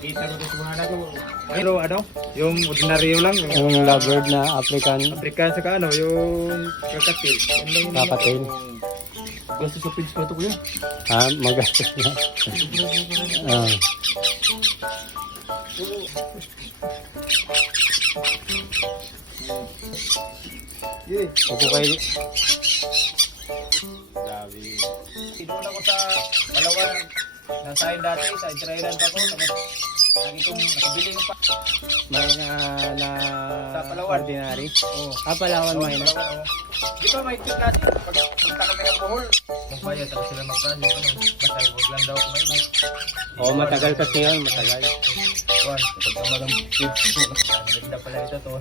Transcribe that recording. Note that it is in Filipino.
Kita ko sa mga ko. Pero ano, yung ordinaryo lang. Yung lovebird na African African saka ano, yung kakatil. kakatil. Gusto sa pins pa ito kuya. Magastos na. Ah. Opo kayo. Grabe. Sinuuna ko sa Palawan. Nasahin dati, sa Israelan pa ko. Tapos, lagi kong nakabili ko pa. May na Sa Palawan. ordinary. Oo. Palawan Oo, may na. Palawan, oo. Di ba may tip natin? Pag punta kami ng Bohol. Magbayad, tapos sila mag-brand. Basta huwag lang daw kumainit. Oo, matagal kasi yun, matagal. Juan, kapag ka malang tip. Maganda pala ito to.